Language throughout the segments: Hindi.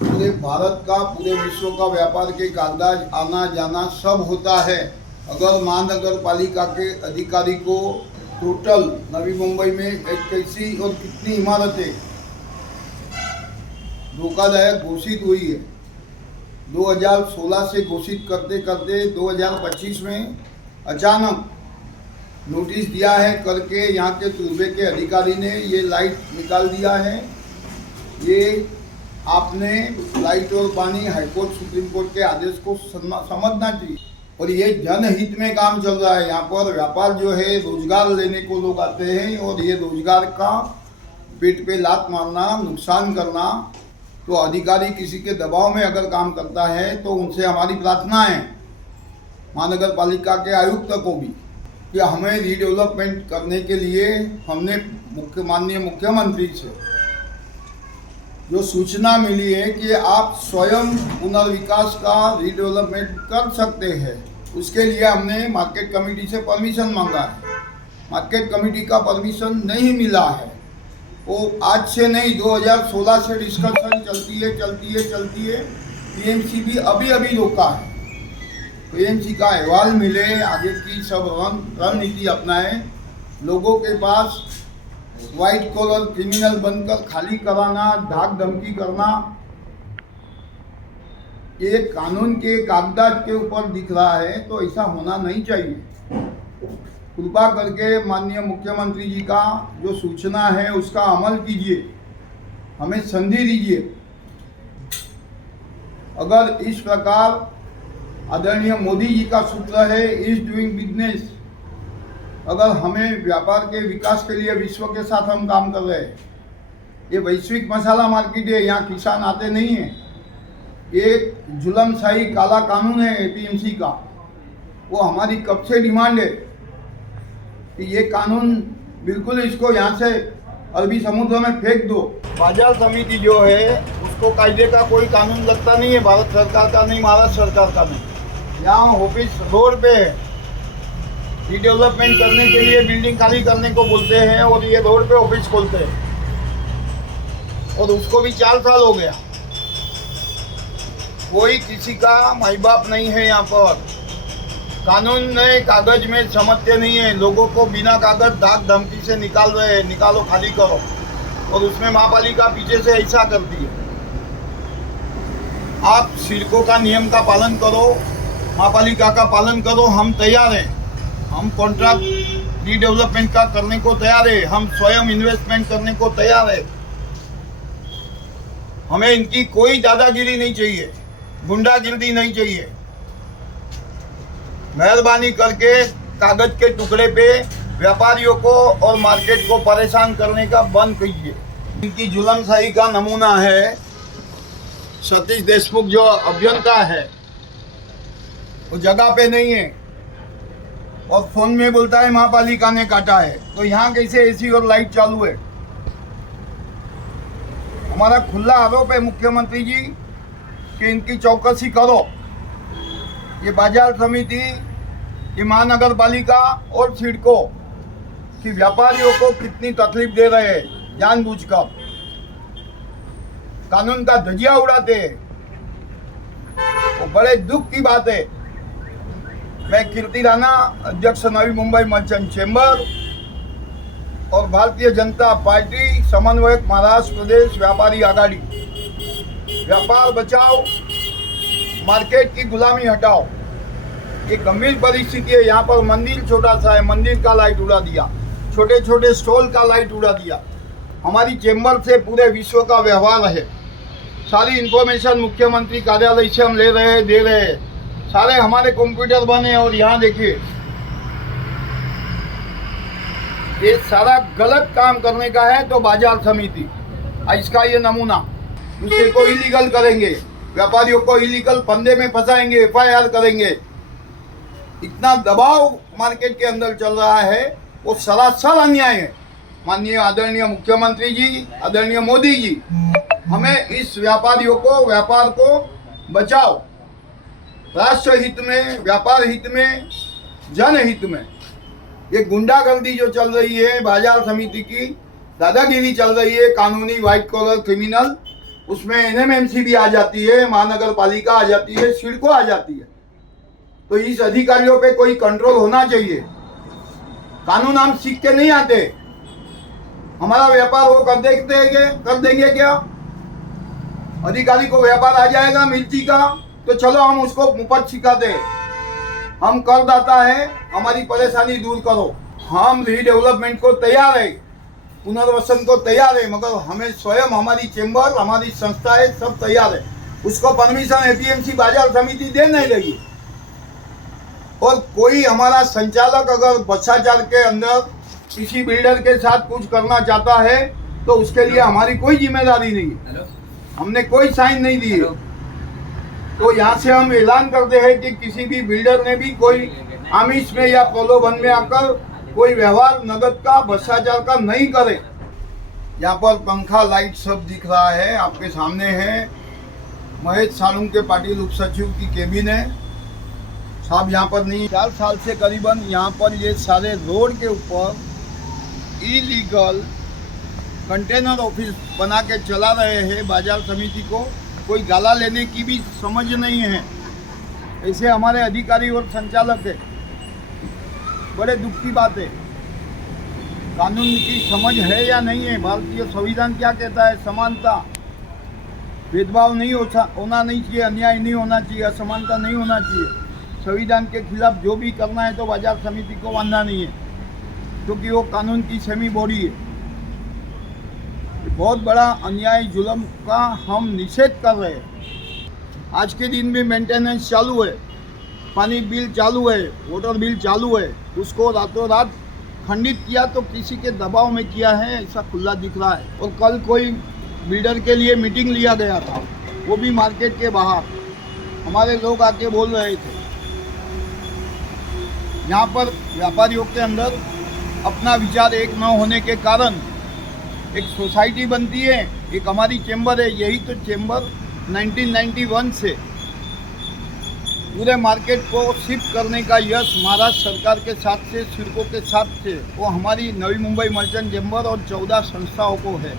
पूरे भारत का, पूरे विश्व का व्यापार के कागजात आना जाना सब होता है। अगर महानगर पालिका के अधिकारी को टोटल नवी मुंबई में एक कैसी और कितनी इमारतें धोखादायक घोषित हुई है, 2016 से घोषित करते करते 2025 में अचानक नोटिस दिया है करके यहाँ के सूबे के अधिकारी ने ये लाइट निकाल दिया है। ये आपने लाइट और पानी हाईकोर्ट सुप्रीम कोर्ट के आदेश को समझना चाहिए। और ये जनहित में काम चल रहा है। यहाँ पर व्यापार जो है, रोजगार लेने को लोग आते हैं और ये रोजगार का पेट पे लात मारना, नुकसान करना। तो अधिकारी किसी के दबाव में अगर काम करता है तो उनसे हमारी प्रार्थना है महानगर पालिका के आयुक्त को भी कि हमें रीडेवलपमेंट करने के लिए हमने माननीय मुख्यमंत्री से जो सूचना मिली है कि आप स्वयं पुनर्विकास का रीडेवलपमेंट कर सकते हैं, उसके लिए हमने मार्केट कमेटी से परमिशन मांगा है। मार्केट कमेटी का परमिशन नहीं मिला है। वो आज से नहीं, 2016 से डिस्कशन चलती है। पीएमसी भी अभी रोका है। पीएमसी का अहवाल मिले, आगे की सब रणनीति अपनाएं। लोगों के पास व्हाइट कॉलर क्रिमिनल बनकर खाली कराना, धाक धमकी करना, ये कानून के कागजात के ऊपर दिख रहा है, तो ऐसा होना नहीं चाहिए। कृपा करके माननीय मुख्यमंत्री जी का जो सूचना है उसका अमल कीजिए, हमें संधि दीजिए। अगर इस प्रकार आदरणीय मोदी जी का सूत्र है, इज डूइंग बिजनेस, अगर हमें व्यापार के विकास के लिए विश्व के साथ हम काम कर रहे हैं, ये वैश्विक मसाला मार्केट है, यहाँ किसान आते नहीं हैं। एक जुलमशाही काला कानून है एपीएमसी का, वो हमारी कब से डिमांड है कि ये कानून बिल्कुल इसको यहाँ से अरबी समुद्र में फेंक दो। बाजार समिति जो है उसको कायदे का कोई कानून लगता नहीं है, भारत सरकार का नहीं, महाराष्ट्र सरकार का नहीं। यहाँ ऑफिस रोड पे है, रीडेवलपमेंट करने के लिए बिल्डिंग खाली करने को बोलते हैं और ये रोड पे ऑफिस खोलते हैं, और उसको भी 4 साल हो गया। कोई किसी का माई बाप नहीं है यहाँ पर। कानून ने कागज में समझते नहीं है, लोगों को बिना कागज धाक धमकी से निकाल रहे हैं, निकालो खाली करो, और उसमें महापालिका पीछे से ऐसा करती है। आप सिडको का नियम का पालन करो, महापालिका का पालन करो। हम तैयार हैं, हम कॉन्ट्रैक्ट रीडेवलपमेंट का करने को तैयार है, हम स्वयं इन्वेस्टमेंट करने को तैयार है। हमें इनकी कोई दादागिरी नहीं चाहिए, गुंडागिरी नहीं चाहिए। मेहरबानी करके कागज के टुकड़े पे व्यापारियों को और मार्केट को परेशान करने का बंद कीजिए। इनकी जुल्मशाही का नमूना है सतीश देशमुख जो अभियंता है, वो जगह पे नहीं है और फोन में बोलता है महापालिका ने काटा है। तो यहाँ कैसे एसी और लाइट चालू है? हमारा खुला आरोप है मुख्यमंत्री जी कि इनकी चौकसी करो। ये बाजार समिति, ये महानगर पालिका और सिडको कि व्यापारियों को कितनी तकलीफ दे रहे हैं, जानबूझकर कानून का धजिया उड़ाते हैं। वो बड़े दुख की बात है। मैं कीर्ति राणा, अध्यक्ष नवी मुंबई मर्चेंट चेंबर और भारतीय जनता पार्टी समन्वयक महाराष्ट्र प्रदेश व्यापारी आघाड़ी। व्यापार बचाओ, मार्केट की गुलामी हटाओ। ये गंभीर परिस्थिति है। यहाँ पर मंदिर छोटा सा है, मंदिर का लाइट उड़ा दिया, छोटे छोटे स्टॉल का लाइट उड़ा दिया। हमारी चेंबर से पूरे विश्व का व्यवहार है। सारी इंफॉर्मेशन मुख्यमंत्री कार्यालय से हम ले रहे हैं, दे रहे हैं। सारे हमारे कंप्यूटर बने और यहाँ देखिए ये सारा गलत काम करने का है। तो बाजार समिति इसका ये नमूना, दूसरे को इलीगल करेंगे, व्यापारियों को इलीगल फंदे में फंसाएंगे, एफआईआर करेंगे। इतना दबाव मार्केट के अंदर चल रहा है, वो सरासर अन्याय है। माननीय आदरणीय मुख्यमंत्री जी, आदरणीय मोदी जी, हमें इस व्यापारियों को, व्यापार को बचाओ। राष्ट्र हित में, व्यापार हित में, जनहित में। ये गुंडागर्दी जो चल रही है, बाजार समिति की दादागिरी चल रही है, कानूनी व्हाइट कॉलर क्रिमिनल, उसमें एनएमएमसी भी आ जाती है, महानगर पालिका आ जाती है, सिडको आ जाती है। तो इस अधिकारियों पे कोई कंट्रोल होना चाहिए। कानून हम सीख के नहीं आते, हमारा व्यापार वो कर देंगे क्या? अधिकारी को व्यापार आ जाएगा मिर्ची का, तो चलो हम उसको मुफ्त सिखाते। हम करदाता है, हमारी परेशानी दूर करो। हम रीडेवलपमेंट को तैयार है, पुनर्वसन को तैयार है, मगर हमें स्वयं हमारी चेंबर, हमारी संस्थाएं सब तैयार है। उसको परमिशन एपीएमसी बाजार समिति दे नहीं रही। और कोई हमारा संचालक अगर भ्रष्टाचार के अंदर किसी बिल्डर के साथ कुछ करना चाहता है तो उसके लिए हमारी कोई जिम्मेदारी नहीं है, हमने कोई साइन नहीं दिए। तो यहाँ से हम ऐलान करते हैं कि किसी भी बिल्डर ने भी कोई आमिष में या प्रलोभन में आकर कोई व्यवहार नगद का, भ्रष्टाचार का नहीं करे। यहाँ पर पंखा लाइट सब दिख रहा है, आपके सामने है। महेश सालुंके पाटिल उप सचिव की केबिन है, साहब यहाँ पर नहीं। 4 साल से करीबन यहाँ पर ये सारे रोड के ऊपर इलीगल कंटेनर ऑफिस बना के चला रहे हैं बाजार समिति को। कोई गाला लेने की भी समझ नहीं है, ऐसे हमारे अधिकारी और संचालक है। बड़े दुख की बात है। कानून की समझ है या नहीं है? भारतीय संविधान क्या कहता है? समानता, भेदभाव नहीं होना नहीं चाहिए, अन्याय नहीं होना चाहिए, असमानता नहीं होना चाहिए। संविधान के खिलाफ जो भी करना है तो बाजार समिति को मानना नहीं है, क्योंकि वो कानून की सेमी बॉडी है। बहुत बड़ा अन्याय, जुल्म का हम निषेध कर रहे हैं। आज के दिन भी मेंटेनेंस चालू है, पानी बिल चालू है, वाटर बिल चालू है। उसको रातों रात खंडित किया तो किसी के दबाव में किया है, ऐसा खुला दिख रहा है। और कल कोई बिल्डर के लिए मीटिंग लिया गया था, वो भी मार्केट के बाहर। हमारे लोग आके बोल रहे थे, यहाँ पर व्यापारियों के अंदर अपना विचार एक न होने के कारण एक सोसाइटी बनती है, एक हमारी चेंबर है। यही तो चेंबर 1991 से पूरे मार्केट को शिफ्ट करने का यश महाराष्ट्र सरकार के साथ से, सिडको के साथ से, वो हमारी नवी मुंबई मर्चेंट चेंबर और 14 संस्थाओं को है।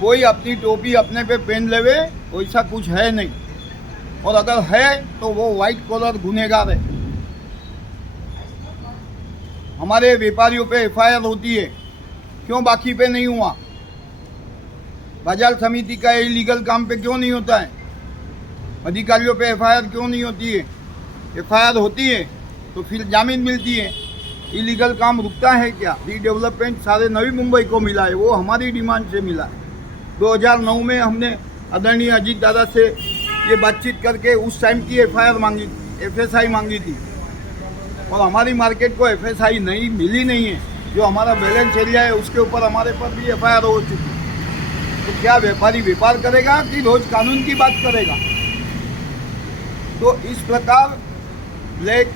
कोई अपनी टोपी अपने पे पहन लेवे वैसा कुछ है नहीं, और अगर है तो वो वाइट कॉलर गुनहगार है। हमारे व्यापारियों पे एफआईआर होती है, क्यों बाकी पे नहीं हुआ? बाजार समिति का इलीगल काम पे क्यों नहीं होता है? अधिकारियों पे एफआईआर क्यों नहीं होती है? एफआईआर होती है तो फिर जामीन मिलती है। इलीगल काम रुकता है क्या? रीडेवलपमेंट सारे नवी मुंबई को मिला है, वो हमारी डिमांड से मिला है। 2009 में हमने आदरणीय अजीत दादा से ये बातचीत करके उस टाइम की एफआईआर मांगी, एफएसआई मांगी थी, और हमारी मार्केट को एफएसआई नहीं मिली नहीं है। जो हमारा बैलेंस एरिया है उसके ऊपर हमारे पर भी एफआईआर हो चुकी है। तो क्या व्यापारी व्यापार करेगा कि रोज कानून की बात करेगा? तो इस प्रकार ब्लैक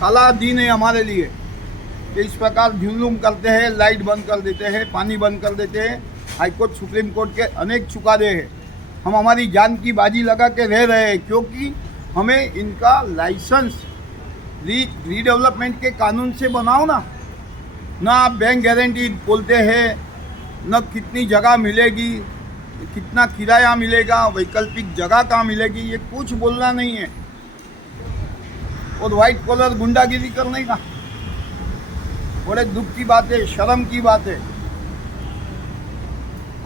काला दिन है हमारे लिए कि इस प्रकार जुलूम करते हैं, लाइट बंद कर देते हैं, पानी बंद कर देते हैं। हाईकोर्ट, सुप्रीम कोर्ट के अनेक चुकादे हैं। हम हमारी जान की बाजी लगा के रह रहे हैं, क्योंकि हमें इनका लाइसेंस रीडेवलपमेंट के कानून से बनाओ ना आप बैंक गारंटी बोलते हैं, न कितनी जगह मिलेगी, कितना किराया मिलेगा, वैकल्पिक जगह कहाँ मिलेगी, ये कुछ बोलना नहीं है। और वाइट कॉलर गुंडागिरी करने का बड़े दुख की बात है, शर्म की बात है।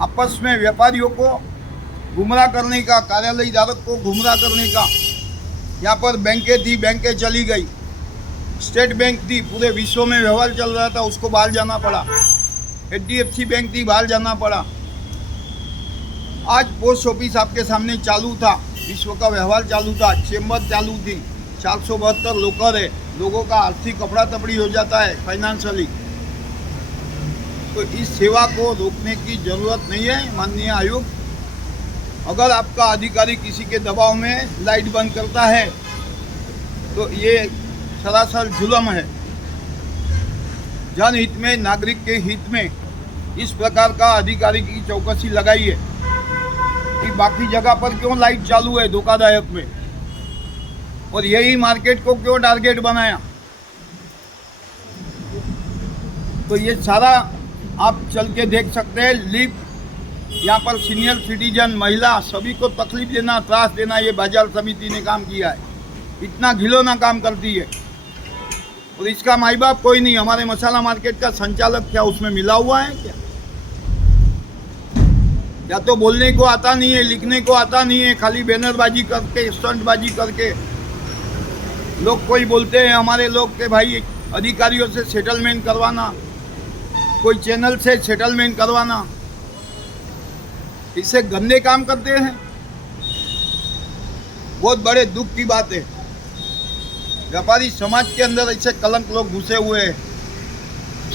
आपस में व्यापारियों को गुमराह करने का, कार्यालय धारक को गुमराह करने का। यहाँ पर बैंकें थी, बैंकें चली गई। स्टेट बैंक थी, पूरे विश्व में व्यवहार चल रहा था, उसको बाहर जाना पड़ा। HDFC बैंक थी, बाहर जाना पड़ा। आज पोस्ट ऑफिस आपके सामने चालू था, विश्व का व्यवहार चालू था, चेंबर चालू थी। 472 लोकर है, लोगों का आर्थिक कपड़ा तपड़ी हो जाता है फाइनेंशियली। तो इस सेवा को रोकने की जरूरत नहीं है। माननीय आयुक्त, अगर आपका अधिकारी किसी के दबाव में लाइट बंद करता है तो ये सरासर जुल्म है। जनहित में, नागरिक के हित में इस प्रकार का अधिकारी की चौकसी लगाइए कि बाकी जगह पर क्यों लाइट चालू है धोखादायक में, और यही मार्केट को क्यों टारगेट बनाया। तो ये सारा आप चल के देख सकते हैं। लिफ्ट यहाँ पर सीनियर सिटीजन, महिला सभी को तकलीफ देना, त्रास देना, ये बाजार समिति ने काम किया है। इतना घिनौना काम करती है और इसका माई बाप कोई नहीं। हमारे मसाला मार्केट का संचालक क्या उसमें मिला हुआ है क्या? या तो बोलने को आता नहीं है, लिखने को आता नहीं है, खाली बैनरबाजी करके, स्टंटबाजी करके लोग कोई बोलते हैं हमारे लोग के भाई अधिकारियों से सेटलमेंट करवाना, कोई चैनल से सेटलमेंट करवाना, इससे गंदे काम करते हैं। बहुत बड़े दुख की बात है। व्यापारी समाज के अंदर ऐसे कलंक लोग घुसे हुए हैं।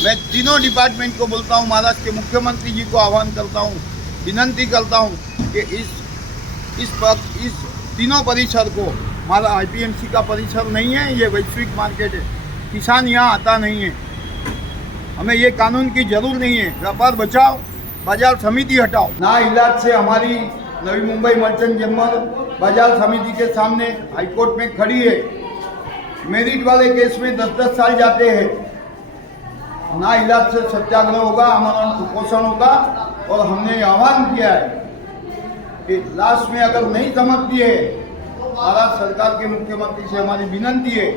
मैं तीनों डिपार्टमेंट को बोलता हूँ, महाराष्ट्र के मुख्यमंत्री जी को आह्वान करता हूँ, विनंती करता हूँ कि इस तीनों परिसर को, हमारा आईपीएमसी का परिसर नहीं है, ये वैश्विक मार्केट है, किसान यहाँ आता नहीं है, हमें ये कानून की जरूर नहीं है। व्यापार बचाओ, बाजार समिति हटाओ। ना इलाज से हमारी नवी मुंबई मर्चेंट चैम्बर बाजार समिति के सामने हाईकोर्ट में खड़ी है। मेरिट वाले केस में 10-10 साल जाते हैं। ना इलाज से सत्याग्रह होगा, हमारा कुपोषण होगा। और हमने आह्वान किया है कि लास्ट में अगर नहीं समझती है, महाराष्ट्र सरकार के मुख्यमंत्री से हमारी विनंती है,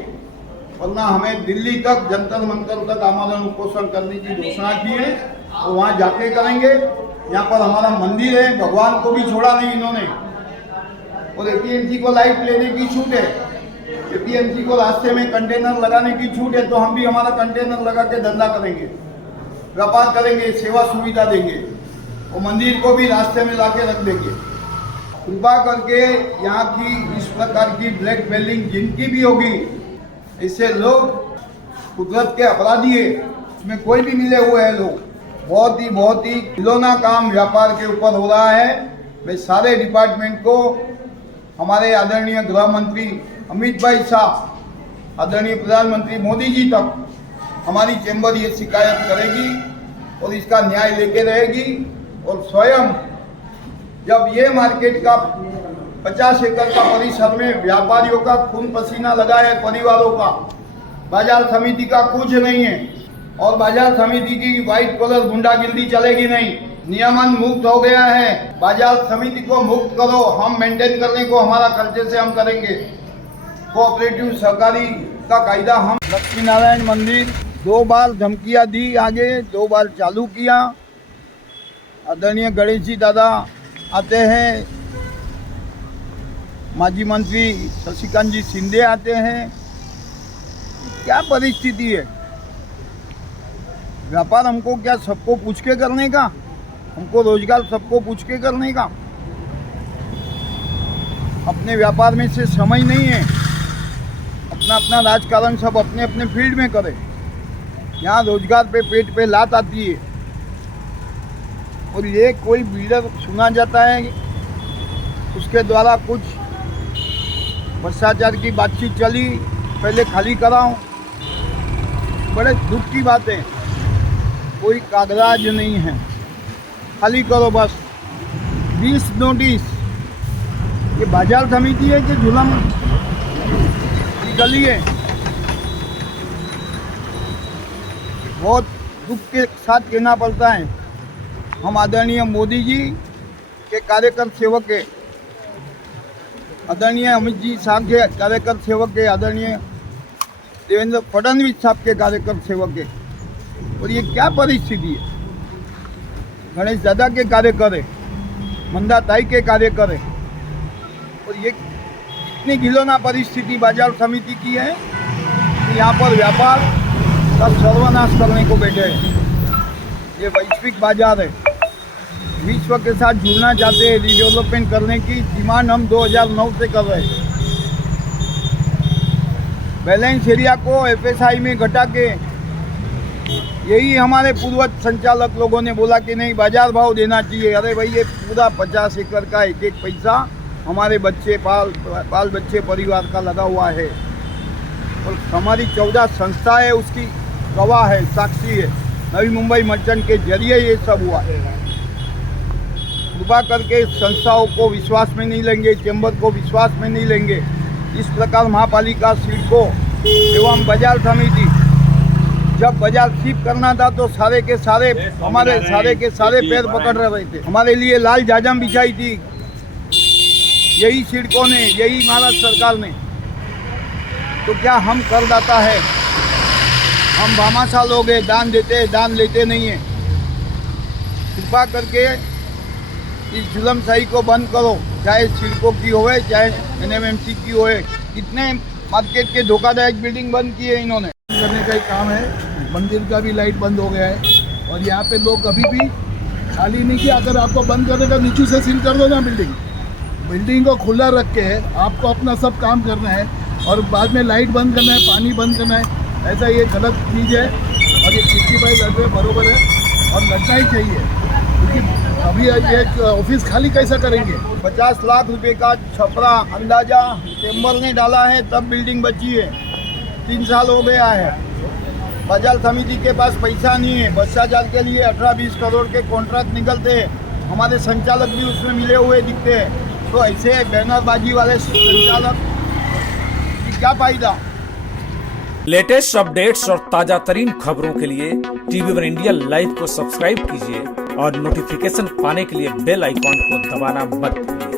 वरना हमें दिल्ली तक, जंतर मंतर तक आमरण उपोषण करने की घोषणा की है और वहाँ जाके करेंगे। यहाँ पर हमारा मंदिर है, भगवान को भी छोड़ा नहीं इन्होंने। और एपीएमसी को लाइट लेने की छूट है, एपीएमसी को रास्ते में कंटेनर लगाने की छूट है, तो हम भी हमारा कंटेनर लगा के धंधा करेंगे, व्यापार करेंगे, सेवा सुविधा देंगे और मंदिर को भी रास्ते में ला के रख देंगे। कृपा करके यहाँ की इस प्रकार की ब्लैक मेलिंग जिनकी भी होगी, इससे लोग कुदरत के अपराधी है, इसमें कोई भी मिले हुए हैं लोग। बहुत ही खिलौना काम व्यापार के ऊपर हो रहा है। मैं सारे डिपार्टमेंट को, हमारे आदरणीय गृह मंत्री अमित भाई साहब, आदरणीय प्रधानमंत्री मोदी जी तक हमारी चैम्बर ये शिकायत करेगी और इसका न्याय लेके रहेगी। और स्वयं जब ये मार्केट का 50 एकड़ का परिसर में व्यापारियों का खून पसीना लगा है, परिवारों का, बाजार समिति का कुछ नहीं है। और बाजार समिति की व्हाइट कॉलर गुंडागिर्दी चलेगी नहीं, नियमन मुक्त हो गया है। बाजार समिति को मुक्त करो, हम मेंटेन करने को हमारा खर्चे से हम करेंगे। कोऑपरेटिव सहकारी का कायदा हम। लक्ष्मी नारायण मंदिर 2 बार धमकियाँ दी, आगे 2 बार चालू किया। आदरणीय गणेश जी दादा आते हैं, माजी मंत्री शशिकांत जी शिंदे आते हैं। क्या परिस्थिति है? व्यापार हमको क्या सबको पूछ के करने का? हमको रोजगार सबको पूछ के करने का? अपने व्यापार में से समय नहीं है, अपना अपना राजकारण सब अपने अपने फील्ड में करे। यहाँ रोजगार पे पेट पे लात आती है। और ये कोई बिल्डर सुना जाता है, उसके द्वारा कुछ भ्रष्टाचार की बातचीत चली, पहले खाली कराओ। बड़े दुख की बात है, कोई कागजात नहीं है, खाली करो बस। 20 नोटिस। ये बाजार समिति है कि जुलम की गली है? बहुत दुख के साथ कहना पड़ता है, हम आदरणीय मोदी जी के कार्यकर सेवक है, आदरणीय अमित जी साहब के कार्यकर सेवक है, आदरणीय देवेंद्र फडणवीस साहब के कार्यकर सेवक है। और ये क्या परिस्थिति है? गणेश दादा के कार्यकर है, मंदा ताई के कार्यकर है। और ये इतनी घिनौना परिस्थिति बाजार समिति की है कि यहाँ पर व्यापार का सर्वनाश करने को बैठे हैं। ये वैश्विक बाजार है, विश्व के साथ जुड़ना चाहते हैं, रिडेवलपमेंट करने की डिमांड हम 2009 से कर रहे हैं। बैलेंस एरिया को एफएसआई में घटा के, यही हमारे पूर्वज संचालक लोगों ने बोला कि नहीं बाजार भाव देना चाहिए। अरे भाई, ये पूरा 50 एकड़ का एक एक पैसा हमारे बच्चे बाल बच्चे परिवार का लगा हुआ है। और हमारी 14 संस्था है, उसकी गवाह है, साक्षी है। नवी मुंबई मर्चेंट के जरिए ये सब हुआ है। कृपा करके संस्थाओं को विश्वास में नहीं लेंगे, चैम्बर को विश्वास में नहीं लेंगे। इस प्रकार महापालिका सिडको एवं बाजार समिति जब बाजार शिफ्ट करना था तो सारे के सारे हमारे सारे पैर पकड़ रहे थे। हमारे लिए लाल जाजम बिछाई थी यही सिडको ने, यही महाराष्ट्र सरकार ने। तो क्या हम करदाता है? हम भामाशा लोग हैं, दान देते हैं, दान लेते नहीं हैं। कृपा करके इस जुल्मशाही को बंद करो, चाहे सिडको की होए चाहे NMMC की होए। कितने मार्केट के धोखादायक बिल्डिंग बंद की है इन्होंने। करने का ही काम है। मंदिर का भी लाइट बंद हो गया है और यहाँ पे लोग अभी भी खाली नहीं किया। अगर आपको बंद करने का नीचे से सील कर दो ना बिल्डिंग को खुला रख के आपको अपना सब काम करना है और बाद में लाइट बंद करना है, पानी बंद करना है। ऐसा ये गलत चीज़ है और ये किसी भाई लड़ रहे बरोबर है और लड़ना ही चाहिए, क्योंकि अभी ये ऑफिस खाली कैसा करेंगे। 50 लाख रुपए का छपरा अंदाजा चेंबर ने डाला है तब बिल्डिंग बची है। 3 साल हो गया है। बाजार समिति के पास पैसा नहीं है। भ्रष्टाचार के लिए 18-20 करोड़ के कॉन्ट्रैक्ट निकलते हैं। हमारे संचालक भी उसमें मिले हुए दिखते हैं। तो ऐसे बैनरबाजी वाले संचालक की क्या फायदा। लेटेस्ट अपडेट्स और ताजा तरीन खबरों के लिए TV1 इंडिया लाइव को सब्सक्राइब कीजिए और नोटिफिकेशन पाने के लिए बेल आइकॉन को दबाना मत भूलिए।